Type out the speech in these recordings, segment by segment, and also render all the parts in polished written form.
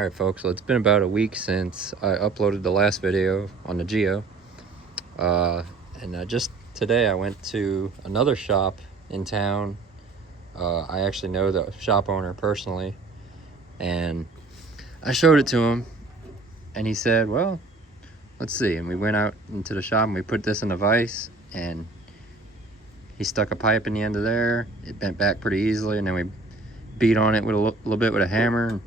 Alright folks, so it's been about a week since I uploaded the last video on the Geo. Just today I went to another shop in town. I actually know the shop owner personally, and I showed it to him and he said, well, let's see. And we went out into the shop and we put this in a vise, and he stuck a pipe in the end of there. It bent back pretty easily, and then we beat on it with a little bit with a hammer.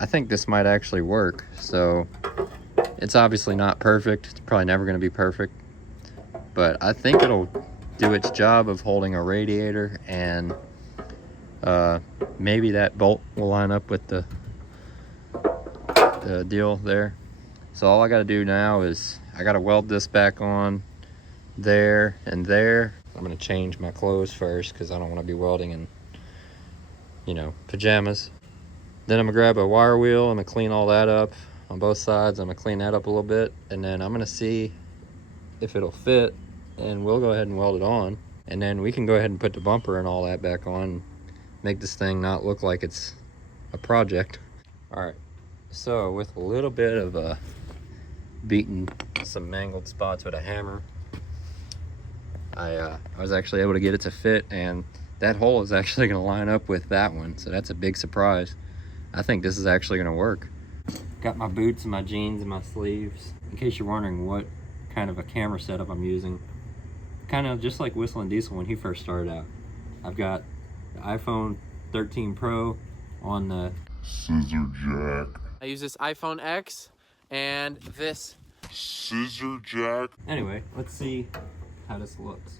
I think this might actually work. So it's obviously not perfect. It's probably never going to be perfect, but I think it'll do its job of holding a radiator, and maybe that bolt will line up with the deal there. So all I got to do now is I got to weld this back on there and there. I'm going to change my clothes first because I don't want to be welding in, pajamas. Then I'm gonna grab a wire wheel. I'm gonna clean all that up on both sides. I'm gonna clean that up a little bit, and then I'm gonna see if it'll fit, and we'll go ahead and weld it on, and then we can go ahead and put the bumper and all that back on, make this thing not look like it's a project. All right, so with a little bit of beating some mangled spots with a hammer, I was actually able to get it to fit, and that hole is actually gonna line up with that one, so that's a big surprise. I think this is actually gonna work. Got my boots and my jeans and my sleeves. In case you're wondering what kind of a camera setup I'm using, kind of just like Whistling Diesel when he first started out. I've got the iPhone 13 Pro on the scissor jack. I use this iPhone X and this Scissor jack. Anyway, let's see how this looks.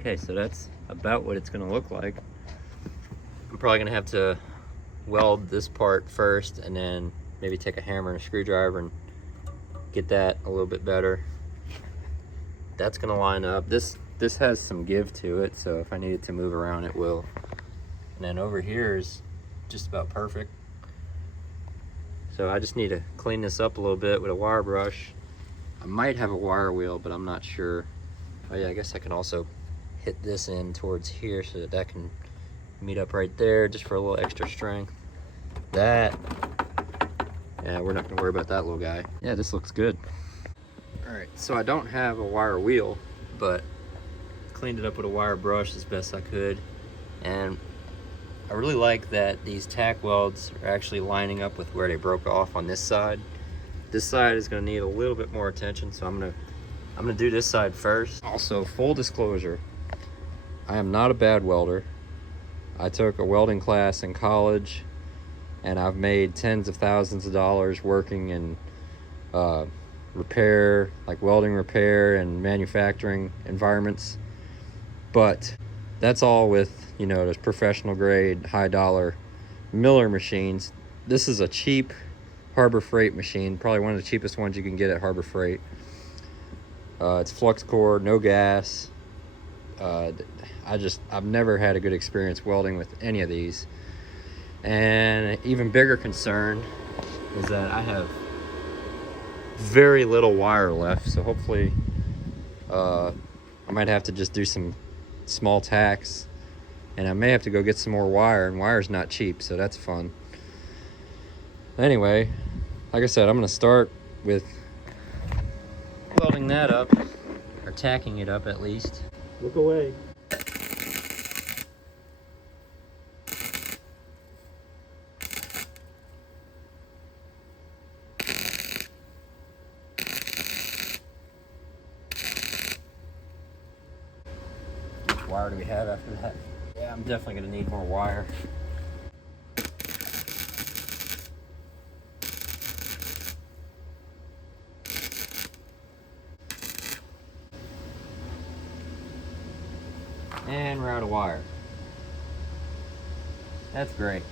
Okay, so that's about what it's gonna look like. I'm probably gonna have to weld this part first, and then maybe take a hammer and a screwdriver and get that a little bit better. That's gonna line up. This has some give to it, so if I need it to move around, it will. And then over here is just about perfect. So I just need to clean this up a little bit with a wire brush. I might have a wire wheel, but I'm not sure. Oh yeah, I guess I can also hit this in towards here so that can meet up right there, just for a little extra strength. Yeah, we're not gonna worry about that little guy. Yeah, this looks good. All right, so I don't have a wire wheel, but cleaned it up with a wire brush as best I could. And I really like that these tack welds are actually lining up with where they broke off on this side. This side is gonna need a little bit more attention, so I'm gonna do this side first. Also, full disclosure, I am not a bad welder. I took a welding class in college, and I've made tens of thousands of dollars working in repair, like welding repair and manufacturing environments. But that's all with, those professional grade, high dollar Miller machines. This is a cheap Harbor Freight machine, probably one of the cheapest ones you can get at Harbor Freight. It's flux core, no gas. I've never had a good experience welding with any of these. And an even bigger concern is that I have very little wire left, so hopefully I might have to just do some small tacks, and I may have to go get some more wire, and wire's not cheap, so that's fun. Anyway, like I said, I'm gonna start with welding that up, or tacking it up at least. Look away. Which wire do we have after that? Yeah, I'm definitely gonna need more wire. And we're out of wire. That's great.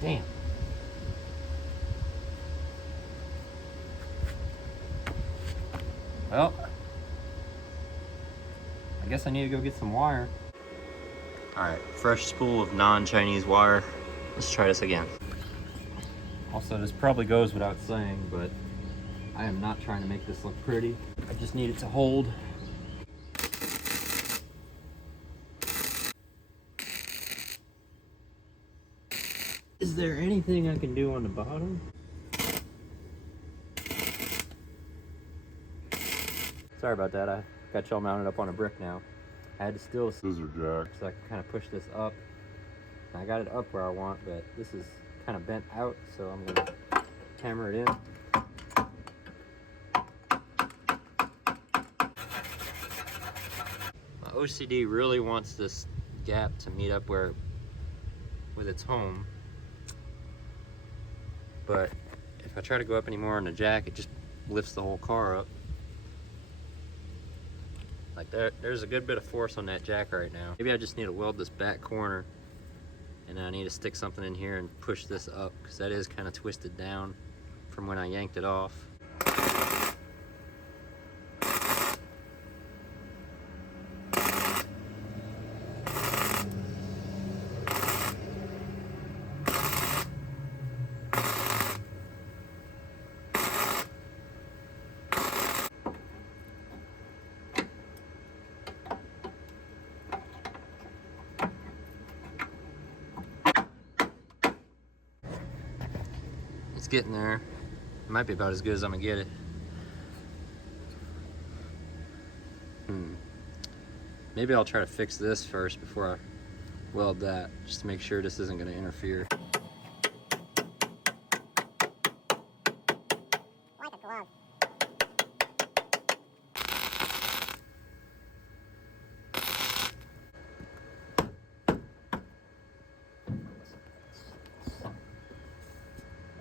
Damn. Well, I guess I need to go get some wire. All right, fresh spool of non-Chinese wire. Let's try this again. Also, this probably goes without saying, but I am not trying to make this look pretty. I just need it to hold. Is there anything I can do on the bottom? Sorry about that. I got y'all mounted up on a brick now. I had to steal Scissor jack. so I can kind of push this up. I got it up where I want, but this is kind of bent out, so I'm gonna hammer it in. My OCD really wants this gap to meet up where with its home, but if I try to go up any more on the jack, it just lifts the whole car up. Like there's a good bit of force on that jack right now. Maybe I just need to weld this back corner, and then I need to stick something in here and push this up, because that is kind of twisted down from when I yanked it off. It's getting there. It might be about as good as I'm gonna get it. Maybe I'll try to fix this first before I weld that, just to make sure this isn't gonna interfere. Like a glove.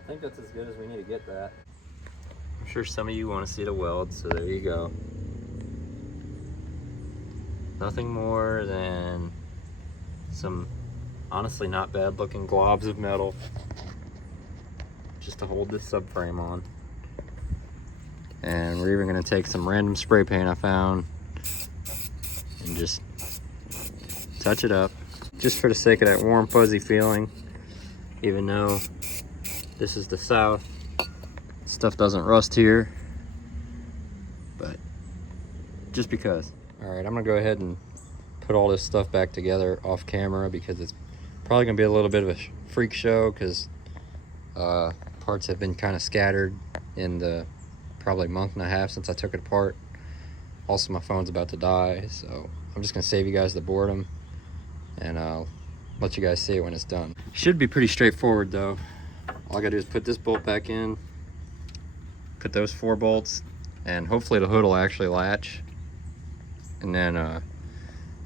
I think that's as good as we need to get that. I'm sure some of you want to see the weld, so there you go. Nothing more than some honestly not bad looking globs of metal just to hold this subframe on. And we're even going to take some random spray paint I found and just touch it up, just for the sake of that warm fuzzy feeling, even though this is the South. Stuff doesn't rust here, but just because. All right, I'm gonna go ahead and put all this stuff back together off camera, because it's probably gonna be a little bit of a freak show, because parts have been kind of scattered in the probably month and a half since I took it apart. Also, my phone's about to die, so I'm just gonna save you guys the boredom, and I'll let you guys see it when it's done. Should be pretty straightforward though. All I gotta do is put this bolt back in, put those 4 bolts, and hopefully the hood will actually latch. And then I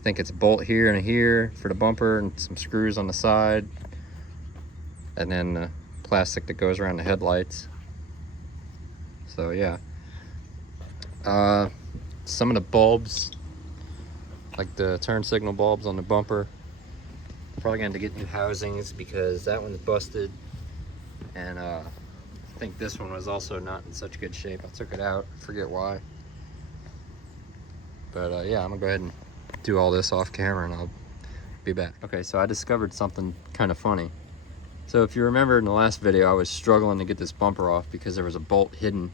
think it's a bolt here and a here for the bumper, and some screws on the side, and then the plastic that goes around the headlights. So yeah, some of the bulbs, like the turn signal bulbs on the bumper, probably going to get new housings, because that one's busted. And I think this one was also not in such good shape. I took it out, I forget why. But yeah, I'm gonna go ahead and do all this off camera and I'll be back. Okay, so I discovered something kind of funny. So if you remember in the last video, I was struggling to get this bumper off because there was a bolt hidden.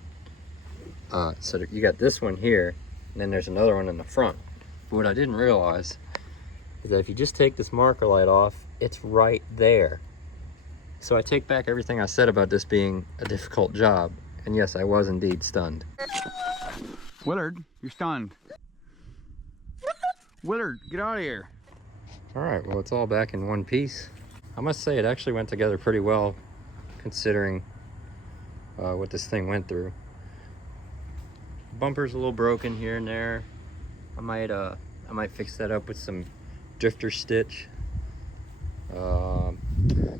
So you got this one here, and then there's another one in the front. But what I didn't realize is that if you just take this marker light off, it's right there. So I take back everything I said about this being a difficult job. And yes, I was indeed stunned. Willard, you're stunned. Willard, get out of here. All right, well, it's all back in one piece. I must say it actually went together pretty well, considering what this thing went through. Bumper's a little broken here and there. I might fix that up with some drifter stitch.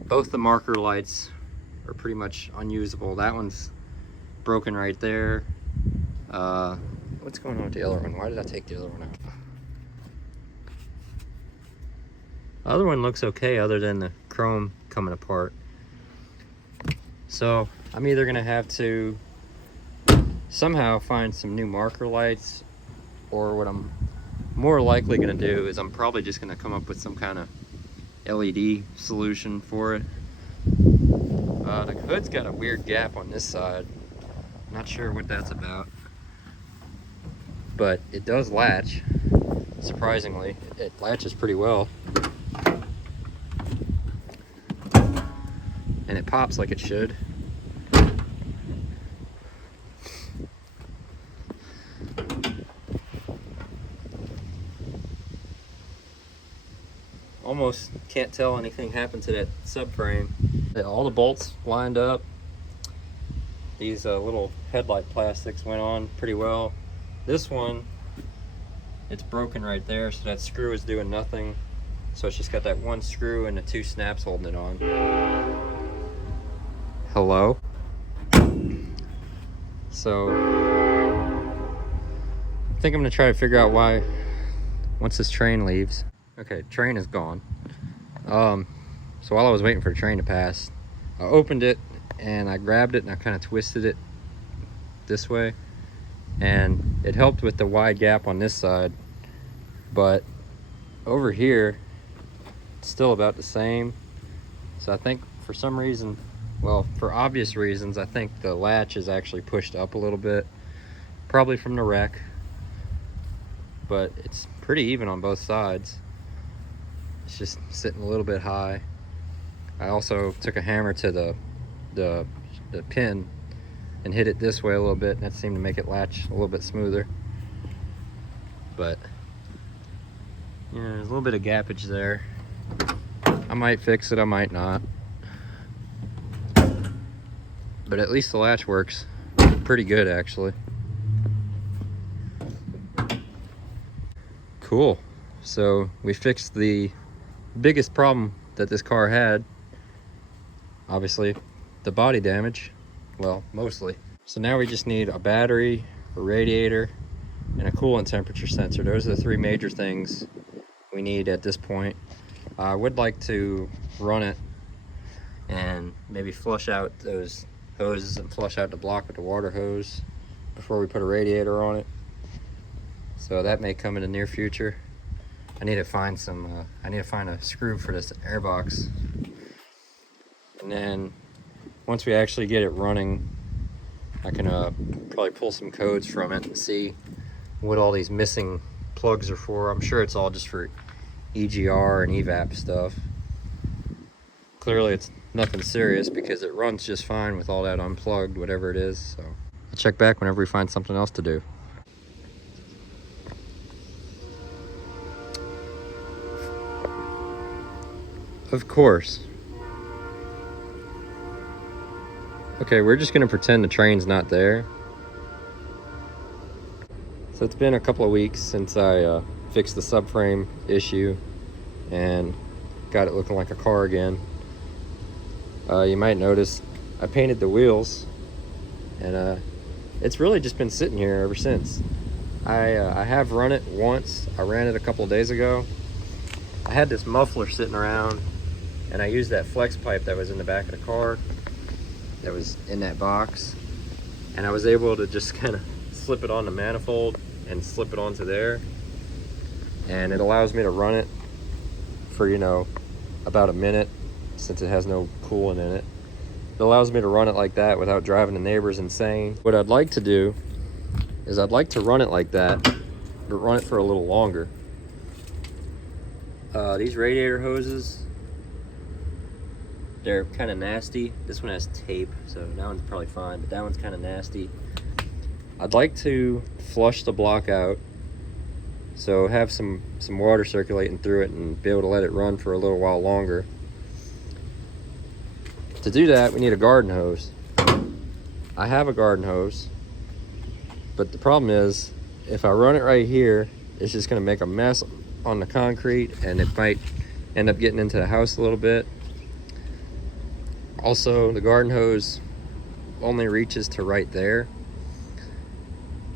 Both the marker lights are pretty much unusable. That one's broken right there. What's going on with the other one? Why did I take the other one out? The other one looks okay other than the chrome coming apart. So I'm either gonna have to somehow find some new marker lights, or what I'm more likely gonna do is I'm probably just gonna come up with some kind of LED solution for it. The hood's got a weird gap on this side. Not sure what that's about. But it does latch, surprisingly. It latches pretty well. And it pops like it should. Almost can't tell anything happened to that subframe. All the bolts lined up. These little headlight plastics went on pretty well. This one, it's broken right there, so that screw is doing nothing. So it's just got that one screw and the two snaps holding it on. Hello? So, I think I'm gonna try to figure out why, once this train leaves. Okay, train is gone. So while I was waiting for the train to pass, I opened it and I grabbed it and I kind of twisted it this way. And it helped with the wide gap on this side. But over here, it's still about the same. So I think for some reason, well, for obvious reasons, I think the latch is actually pushed up a little bit. Probably from the wreck. But it's pretty even on both sides. It's just sitting a little bit high. I also took a hammer to the pin and hit it this way a little bit, and that seemed to make it latch a little bit smoother. But yeah, there's a little bit of gappage there. I might fix it, I might not. But at least the latch works pretty good, actually. Cool. So we fixed the biggest problem that this car had. Obviously, the body damage. Well, mostly. So now we just need a battery, a radiator, and a coolant temperature sensor. Those are the three major things we need at this point. I would like to run it and maybe flush out those hoses and flush out the block with the water hose before we put a radiator on it. So that may come in the near future. I need to find some, I need to find a screw for this airbox. And then once we actually get it running, I can probably pull some codes from it and see what all these missing plugs are for. I'm sure it's all just for EGR and EVAP stuff. Clearly it's nothing serious because it runs just fine with all that unplugged, whatever it is. So I'll check back whenever we find something else to do. Of course. Okay, we're just gonna pretend the train's not there. So it's been a couple of weeks since I fixed the subframe issue and got it looking like a car again. You might notice I painted the wheels, and it's really just been sitting here ever since. I have run it once. I ran it a couple of days ago. I had this muffler sitting around, and I used that flex pipe that was in the back of the car that was in that box, and I was able to just kind of slip it on the manifold and slip it onto there, and it allows me to run it for, you know, about a minute since it has no coolant in it. It allows me to run it like that without driving the neighbors insane. What I'd like to do is I'd like to run it like that, but run it for a little longer. These radiator hoses, they're kind of nasty. This one has tape, so that one's probably fine, but that one's kind of nasty. I'd like to flush the block out, so have some water circulating through it and be able to let it run for a little while longer. To do that, we need a garden hose. I have a garden hose, but the problem is, if I run it right here, it's just gonna make a mess on the concrete, and it might end up getting into the house a little bit. Also, the garden hose only reaches to right there.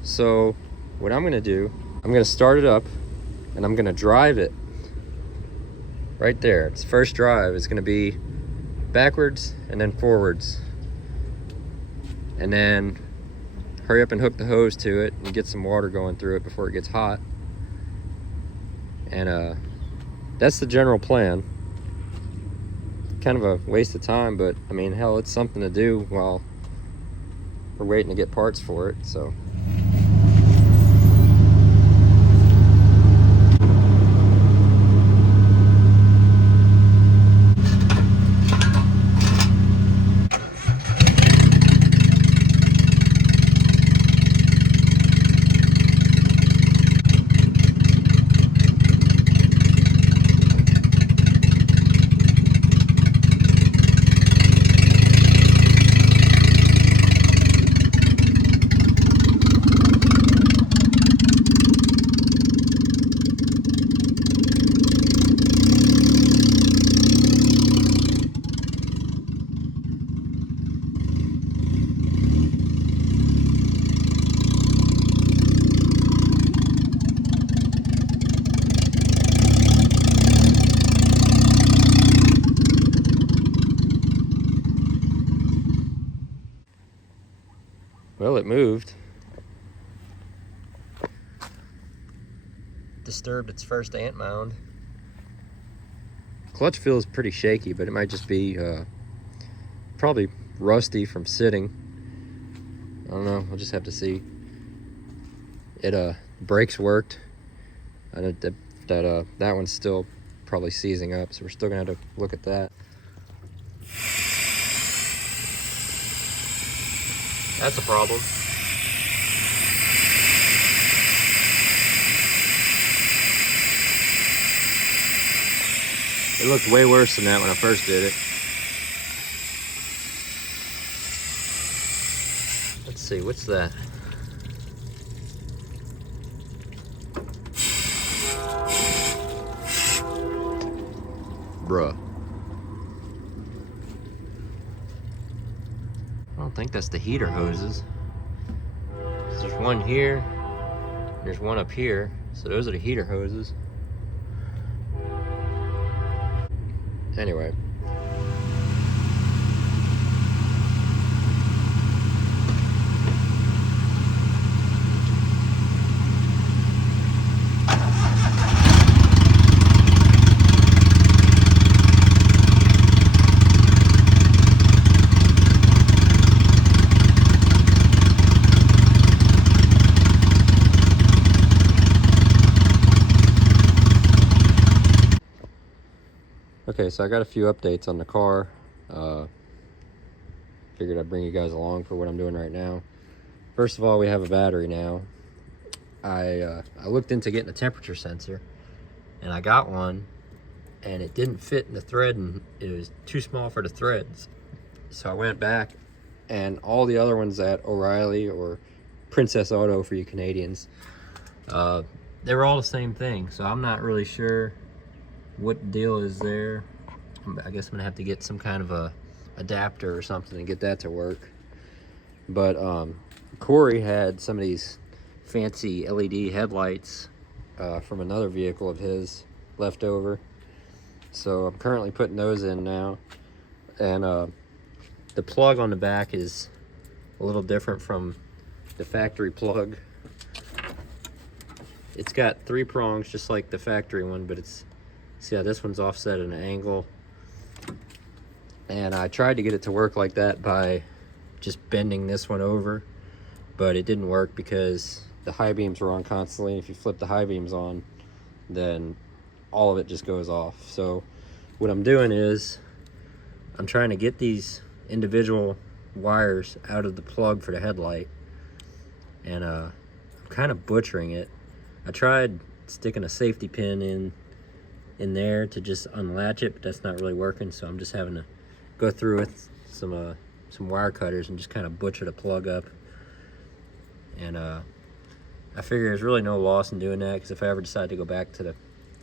So what I'm gonna do, I'm gonna start it up and I'm gonna drive it right there. Its first drive is gonna be backwards and then forwards. And then hurry up and hook the hose to it and get some water going through it before it gets hot. And that's the general plan. kind of a waste of time, but I mean, hell, it's something to do while we're waiting to get parts for it, so. Well, it moved. Disturbed its first ant mound. Clutch feels pretty shaky, but it might just be probably rusty from sitting. I don't know, we'll just have to see. It brakes worked. And that one's still probably seizing up, so we're still gonna have to look at that. That's a problem. It looked way worse than that when I first did it. Let's see, what's that? Bruh. I don't think that's the heater hoses. There's one here, there's one up here, so those are the heater hoses. Anyway. Okay, so I got a few updates on the car. Figured I'd bring you guys along for what I'm doing right now. First of all, we have a battery now. I looked into getting a temperature sensor, and I got one, and it didn't fit in the thread, and it was too small for the threads. So I went back, and all the other ones at O'Reilly or Princess Auto for you Canadians, they were all the same thing. So I'm not really sure what deal is there. I guess I'm gonna have to get some kind of a adapter or something and get that to work. But Corey had some of these fancy LED headlights from another vehicle of his left over, so I'm currently putting those in now. And the plug on the back is a little different from the factory plug. It's got 3 prongs just like the factory one, but it's, see how this one's offset at an angle. And I tried to get it to work like that by just bending this one over, but it didn't work because the high beams were on constantly. If you flip the high beams on, then all of it just goes off. So what I'm doing is I'm trying to get these individual wires out of the plug for the headlight, and I'm kind of butchering it. I tried sticking a safety pin in there to just unlatch it, but that's not really working, so I'm just having to go through with some wire cutters and just kind of butcher the plug up. And I figure there's really no loss in doing that, because if I ever decide to go back to the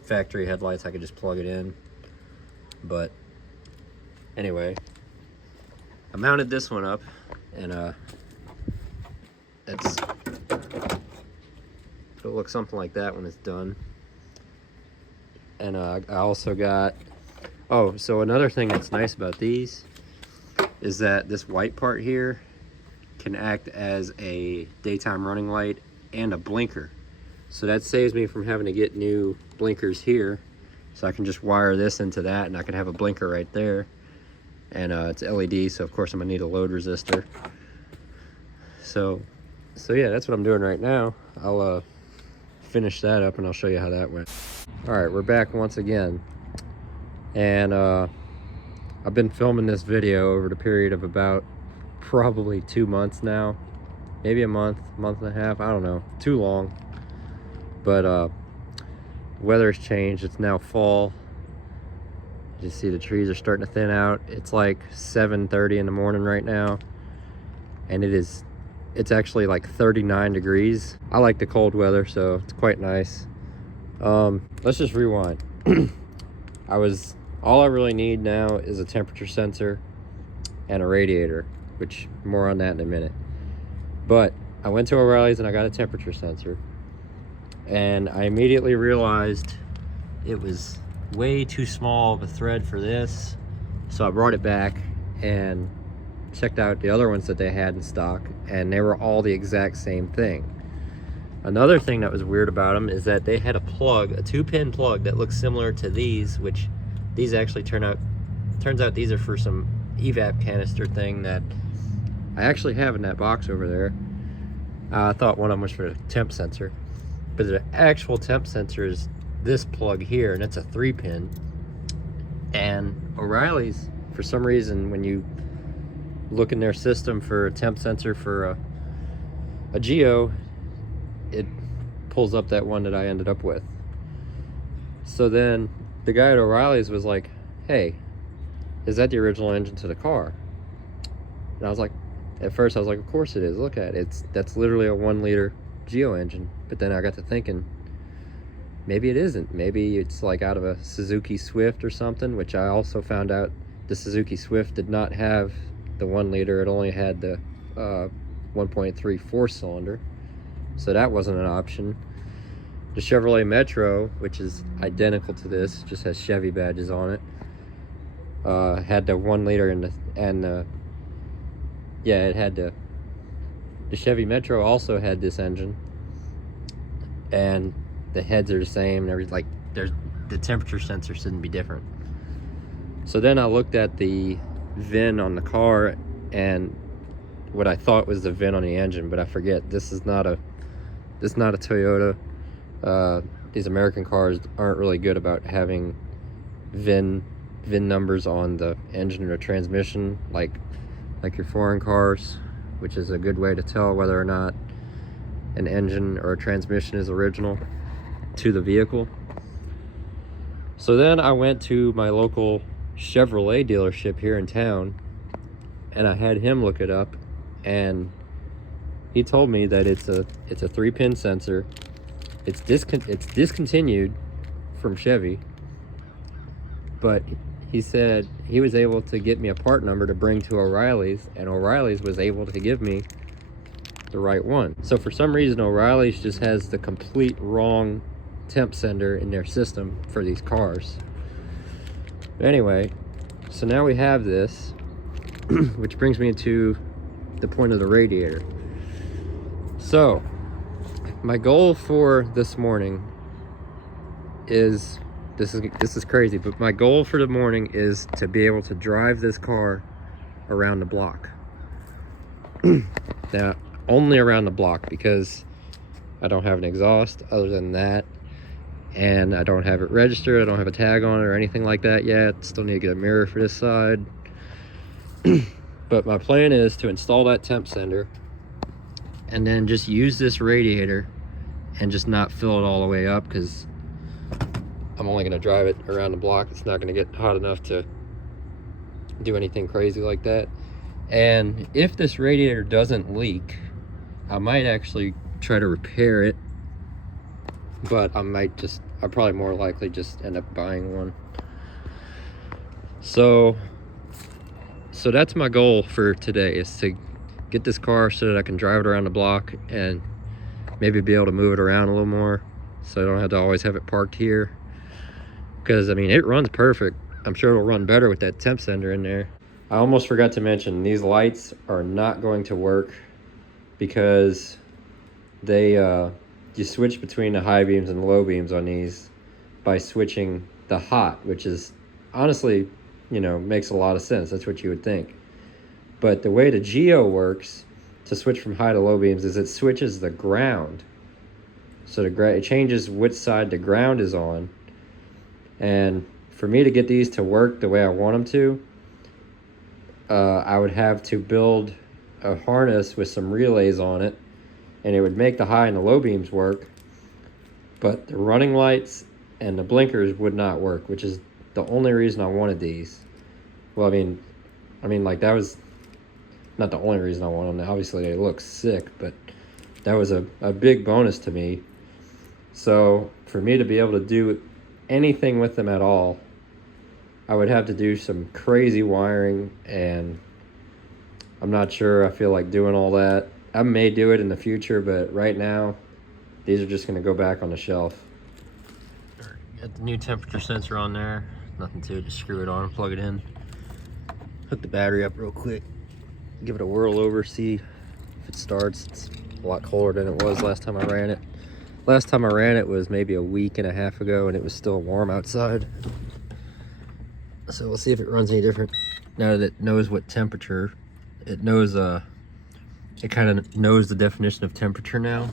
factory headlights, I could just plug it in. But anyway, I mounted this one up, and it'll look something like that when it's done. And I also got, oh, so another thing that's nice about these is that this white part here can act as a daytime running light and a blinker. So that saves me from having to get new blinkers here. So I can just wire this into that, and I can have a blinker right there. and it's LED, so of course I'm gonna need a load resistor. So yeah, that's what I'm doing right now. I'll finish that up and I'll show you how that went. All right, we're back once again, and I've been filming this video over the period of about probably 2 months now, maybe a month and a half, I don't know, too long. But weather's changed. It's now fall. You see the trees are starting to thin out. It's like 7:30 in the morning right now, and it's actually like 39 degrees. I like the cold weather, so it's quite nice. Let's just rewind. All I really need now is a temperature sensor and a radiator, which more on that in a minute. But I went to O'Reilly's and I got a temperature sensor, and I immediately realized it was way too small of a thread for this. So I brought it back and checked out the other ones that they had in stock, and they were all the exact same thing. Another thing that was weird about them is that they had a plug, a 2-pin plug that looks similar to these, which these actually turns out these are for some evap canister thing that I actually have in that box over there. I thought one of them was for the temp sensor, but the actual temp sensor is this plug here, and it's a 3-pin. And O'Reilly's, for some reason, when you look in their system for a temp sensor for a Geo, it pulls up that one that I ended up with. So then the guy at O'Reilly's was like, hey, is that the original engine to the car? And I was like, at first I was like, of course it is, look at it, that's literally a 1-liter Geo engine. But then I got to thinking, maybe it isn't. Maybe it's like out of a Suzuki Swift or something, which I also found out the Suzuki Swift did not have the 1-liter. It only had the 1.3 4-cylinder, so that wasn't an option. The Chevrolet Metro, which is identical to this, just has Chevy badges on it, had the 1-liter it had the Chevy Metro also had this engine, and the heads are the same and everything. Like, the temperature sensor shouldn't be different. So then I looked at the VIN on the car and what I thought was the VIN on the engine, but I forget this is not a Toyota. These American cars aren't really good about having VIN numbers on the engine or transmission, like your foreign cars, which is a good way to tell whether or not an engine or a transmission is original to the vehicle. So then I went to my local Chevrolet dealership here in town, and I had him look it up, and he told me that it's a 3-pin sensor. It's discontinued from Chevy, but he said he was able to get me a part number to bring to O'Reilly's, and O'Reilly's was able to give me the right one. So for some reason O'Reilly's just has the complete wrong temp sender in their system for these cars. But anyway, so now we have this, which brings me to the point of the radiator. So my goal for this morning is, this is crazy, but my goal for the morning is to be able to drive this car around the block. Now, only around the block, because I don't have an exhaust other than that, and I don't have it registered. I don't have a tag on it or anything like that yet. Still need to get a mirror for this side. But my plan is to install that temp sender and then just use this radiator and just not fill it all the way up, because I'm only going to drive it around the block. It's not going to get hot enough to do anything crazy like that. And if this radiator doesn't leak, I might actually try to repair it, but I'll probably more likely just end up buying one. So that's my goal for today, is to get this car so that I can drive it around the block and maybe be able to move it around a little more, so I don't have to always have it parked here. Because I mean, it runs perfect. I'm sure it'll run better with that temp sender in there. I almost forgot to mention, these lights are not going to work because they you switch between the high beams and the low beams on these by switching the hot, which is honestly you know, makes a lot of sense. That's what you would think. But the way the Geo works to switch from high to low beams is it switches the ground. So it changes which side the ground is on. And for me to get these to work the way I want them to, I would have to build a harness with some relays on it, and it would make the high and the low beams work, but the running lights and the blinkers would not work, which is the only reason I wanted these. Well, I mean, like, that was not the only reason I wanted them. Obviously, they look sick, but that was a big bonus to me. So for me to be able to do anything with them at all, I would have to do some crazy wiring, and I'm not sure I feel like doing all that. I may do it in the future, but right now, these are just gonna go back on the shelf. Got the new temperature sensor on there. Nothing to it, just screw it on and plug it in. Hook the battery up real quick. Give it a whirl over, see if it starts. It's a lot colder than it was last time I ran it. Last time I ran it was maybe a week and a half ago, and it was still warm outside. So we'll see if it runs any different now that it knows what temperature. It knows, it kind of knows the definition of temperature now.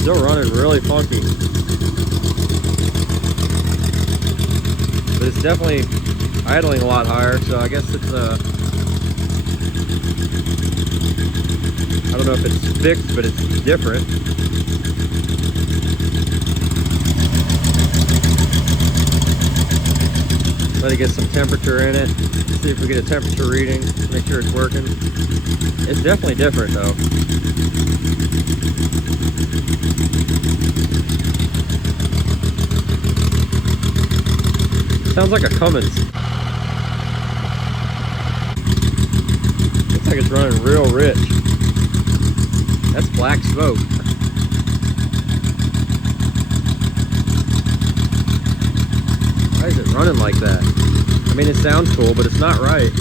Still running really funky, but it's definitely idling a lot higher, so I guess it's I don't know if it's fixed, but it's different. Let it get some temperature in it, see if we get a temperature reading, make sure it's working. It's definitely different though. Sounds like a Cummins. Looks like it's running real rich. That's black smoke. Why is it running like that? I mean, it sounds cool, but it's not right.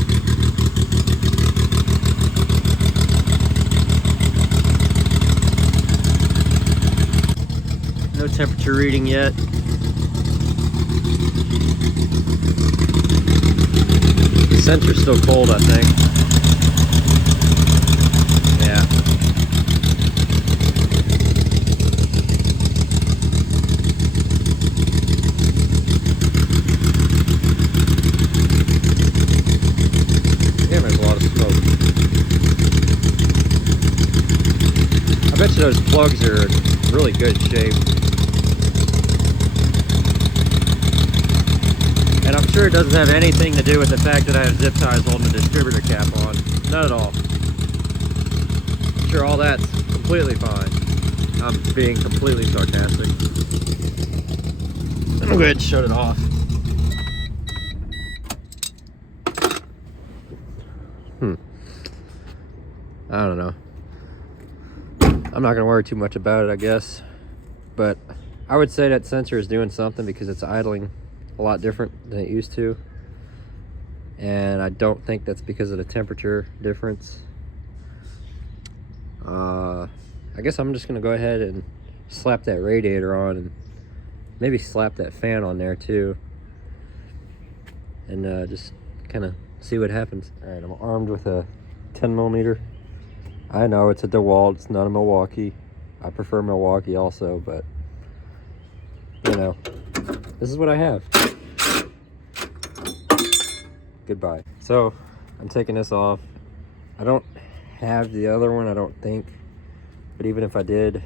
No temperature reading yet. The sensor's still cold, I think. Yeah. Damn, there's a lot of smoke. I bet you those plugs are in really good shape. And I'm sure it doesn't have anything to do with the fact that I have zip ties holding the distributor cap on. Not at all. I'm sure all that's completely fine. I'm being completely sarcastic. I'm gonna go ahead and shut it off. I don't know. I'm not gonna worry too much about it, I guess. But I would say that sensor is doing something because it's idling a lot different than it used to, and I don't think that's because of the temperature difference. I guess I'm just gonna go ahead and slap that radiator on and maybe slap that fan on there too, and just kind of see what happens. All right, I'm armed with a 10mm. I know it's a DeWalt, it's not a Milwaukee. I prefer Milwaukee also, but you know, this is what I have. Goodbye. So I'm taking this off. I don't have the other one, I don't think, but even if I did,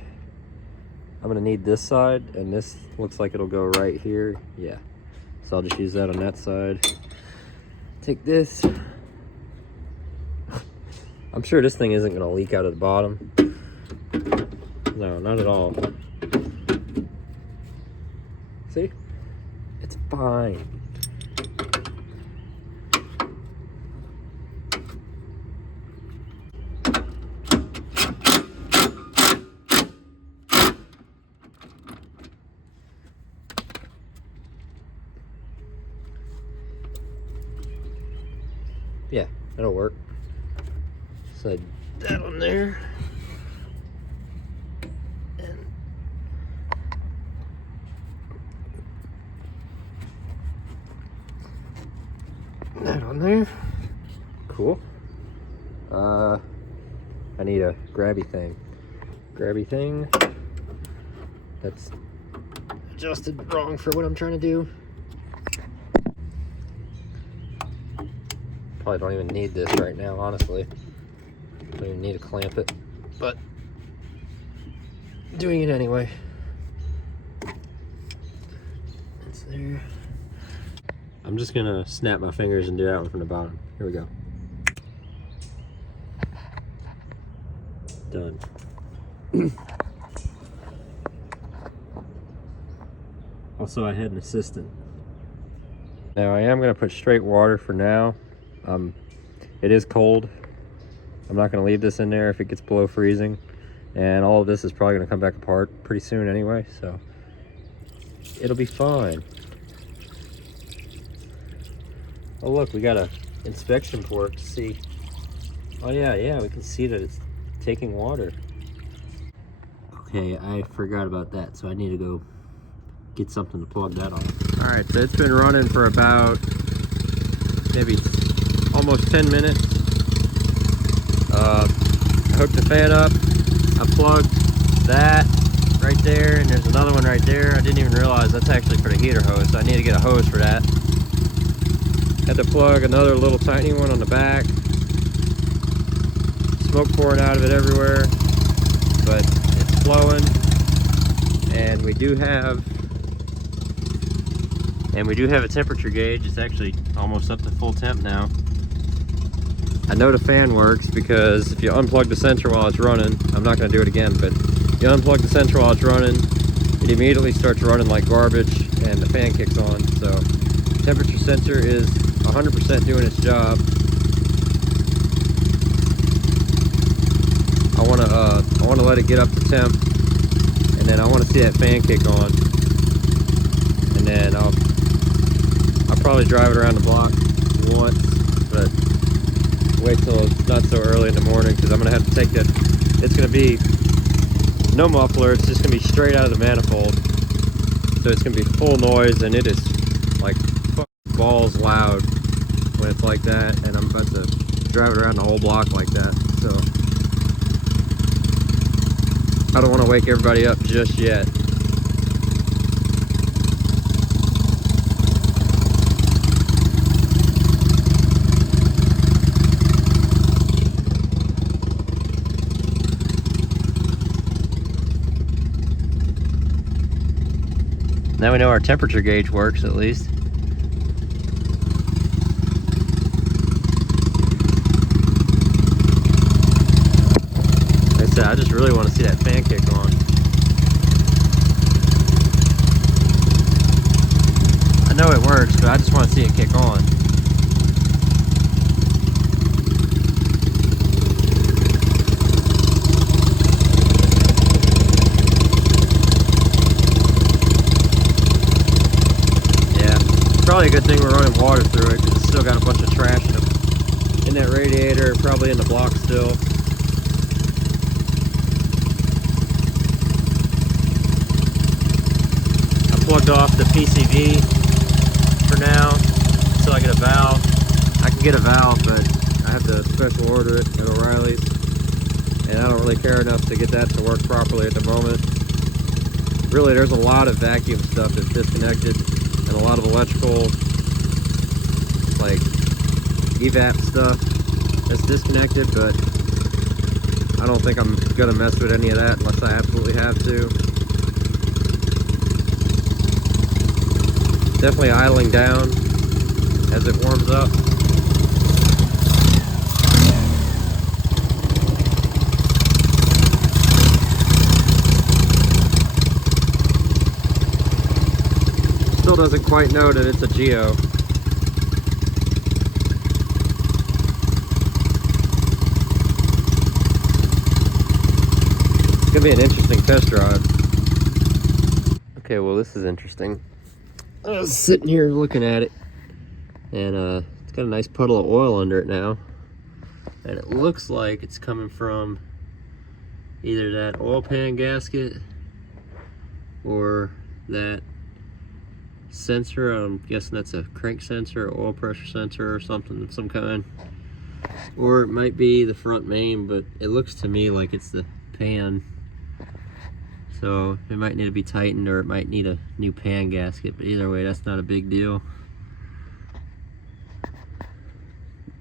I'm gonna need this side, and this looks like it'll go right here. Yeah, so I'll just use that on that side. Take this. I'm sure this thing isn't gonna leak out of the bottom. No, not at all. See? It's fine. Yeah, that'll work. Slide that on there. And that on there. Cool. I need a grabby thing. Grabby thing. That's adjusted wrong for what I'm trying to do. Probably don't even need this right now, honestly. Don't even need to clamp it, but doing it anyway. It's there. I'm just gonna snap my fingers and do that one from the bottom. Here we go. Done. Also, I had an assistant. Now I am gonna put straight water for now. It is cold. I'm not gonna leave this in there if it gets below freezing. And all of this is probably gonna come back apart pretty soon anyway, so it'll be fine. Oh look, we got a inspection port to see. Oh yeah, we can see that it's taking water. Okay, I forgot about that, so I need to go get something to plug that on. All right, so it's been running for about maybe almost 10 minutes. I hooked the fan up. I plugged that right there, and there's another one right there. I didn't even realize that's actually for the heater hose, so I need to get a hose for that. Had to plug another little tiny one on the back. Smoke pouring out of it everywhere, but it's flowing. And we do have a temperature gauge. It's actually almost up to full temp now. I know the fan works because if you unplug the sensor while it's running, I'm not going to do it again, but you unplug the sensor while it's running, it immediately starts running like garbage and the fan kicks on. So temperature sensor is 100% doing its job. I want to let it get up to temp, and then I want to see that fan kick on, and then I'll probably drive it around the block once, but wait till it's not so early in the morning, because I'm gonna have to take that. It's gonna be no muffler. It's just gonna be straight out of the manifold, so it's gonna be full noise, and it is like balls loud when it's like that. And I'm about to drive it around the whole block like that, so I don't want to wake everybody up just yet. Now we know our temperature gauge works at least. Like I said, I just really want to see that fan kick on. I know it works, but I just want to see it kick on. Probably a good thing we're running water through it, because it's still got a bunch of trash in that radiator, probably in the block still. I plugged off the PCV for now until I get a valve. I can get a valve, but I have to special order it at O'Reilly's, and I don't really care enough to get that to work properly at the moment. Really, there's a lot of vacuum stuff that's disconnected, and a lot of electrical, like evap stuff that's disconnected, but I don't think I'm gonna mess with any of that unless I absolutely have to. Definitely idling down as it warms up. Still doesn't quite know that it's a Geo. It's gonna be an interesting test drive. Okay, well this is interesting. I was sitting here looking at it, and it's got a nice puddle of oil under it now. And it looks like it's coming from either that oil pan gasket or that sensor. I'm guessing that's a crank sensor, or oil pressure sensor or something of some kind. Or it might be the front main, but it looks to me like it's the pan. So it might need to be tightened, or it might need a new pan gasket, but either way, that's not a big deal.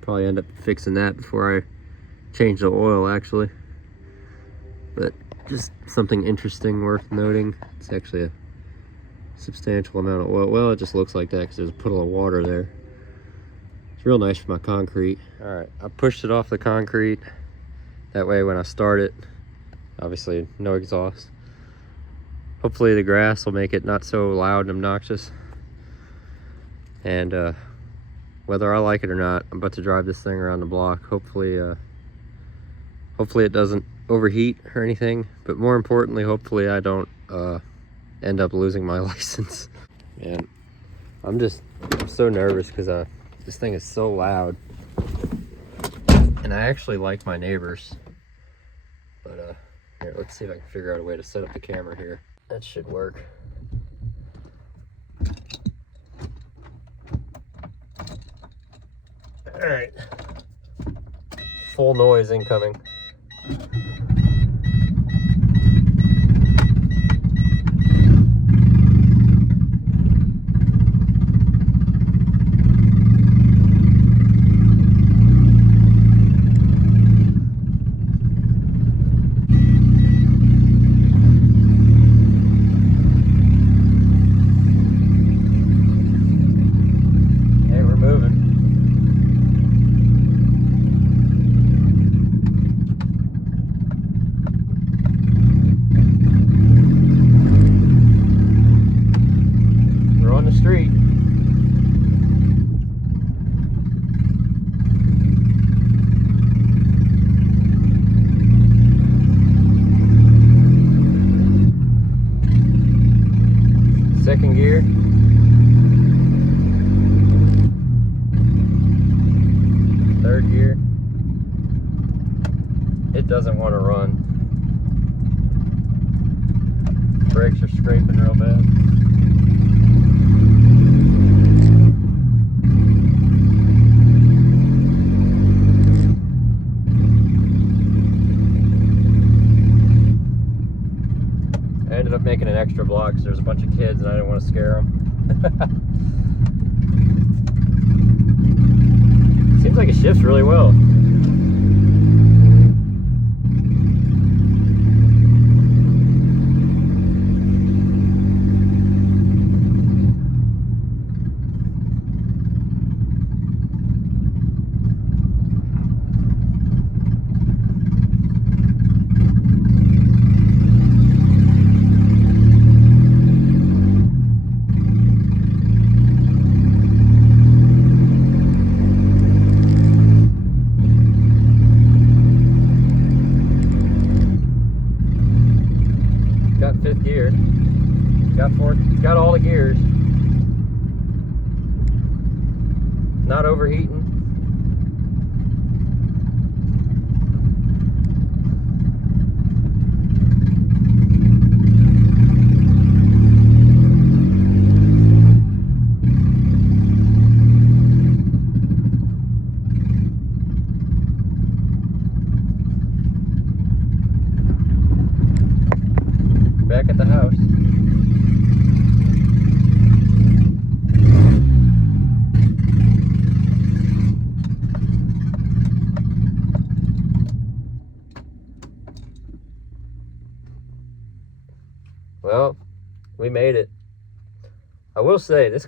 Probably end up fixing that before I change the oil, actually. But just something interesting worth noting. It's actually a substantial amount of oil. Well, it just looks like that because there's a puddle of water there. It's real nice for my concrete. All right, I pushed it off the concrete. That way when I start it, obviously no exhaust. Hopefully the grass will make it not so loud and obnoxious. And whether I like it or not, I'm about to drive this thing around the block. Hopefully it doesn't overheat or anything, but more importantly, hopefully I don't end up losing my license. Man, I'm so nervous because this thing is so loud, and I actually like my neighbors. But here, let's see if I can figure out a way to set up the camera here. That should work. All right, full noise incoming. Street. Second gear. Third gear. It doesn't want to run. Brakes are scraping real bad. I ended up making an extra block because there's a bunch of kids and I didn't want to scare them. Seems like it shifts really well. Got fifth gear, got fourth, got all the gears, not overheating. Back at the house. Well, we made it. I will say this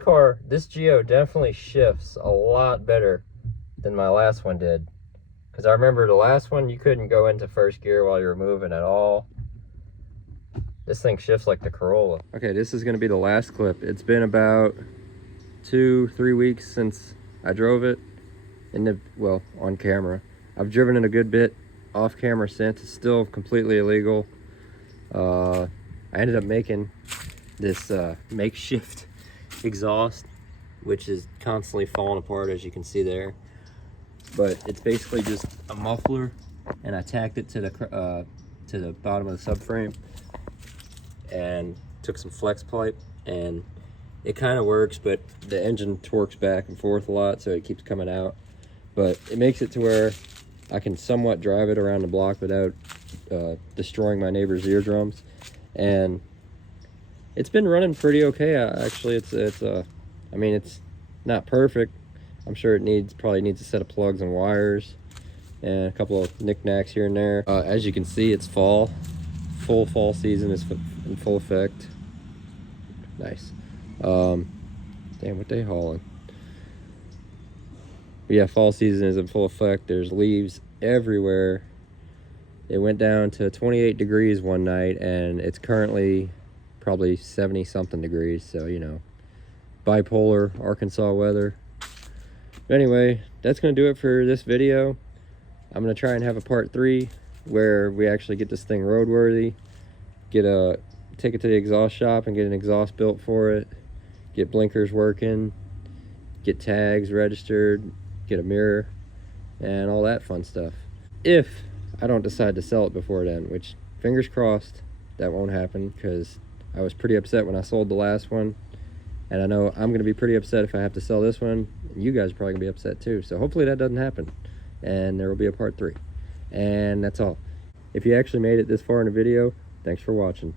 Geo definitely shifts a lot better than my last one did. Because I remember the last one you couldn't go into first gear while you were moving at all. This thing shifts like the Corolla. Okay, this is gonna be the last clip. It's been about 2-3 weeks since I drove it, well, on camera. I've driven it a good bit off camera since. It's still completely illegal. I ended up making this makeshift exhaust which is constantly falling apart, as you can see there. But it's basically just a muffler, and I tacked it to the bottom of the subframe and took some flex pipe, and it kind of works, but the engine torques back and forth a lot, so it keeps coming out. But it makes it to where I can somewhat drive it around the block without destroying my neighbor's eardrums. And it's been running pretty okay. Actually, I mean, it's not perfect. I'm sure it probably needs a set of plugs and wires and a couple of knickknacks here and there. As you can see, it's fall. Full fall season is in full effect. Nice. Damn, what they hauling? But yeah, fall season is in full effect. There's leaves everywhere. It went down to 28 degrees one night, and it's currently probably 70 something degrees. So, you know, bipolar Arkansas weather. But anyway, that's gonna do it for this video. I'm gonna try and have a part 3 where we actually get this thing roadworthy, take it to the exhaust shop and get an exhaust built for it, get blinkers working, get tags registered, get a mirror, and all that fun stuff. If I don't decide to sell it before then, which fingers crossed that won't happen, because I was pretty upset when I sold the last one, and I know I'm gonna be pretty upset if I have to sell this one. You guys are probably gonna be upset too, so hopefully that doesn't happen, and there will be a part 3. And that's all. If you actually made it this far in the video, thanks for watching.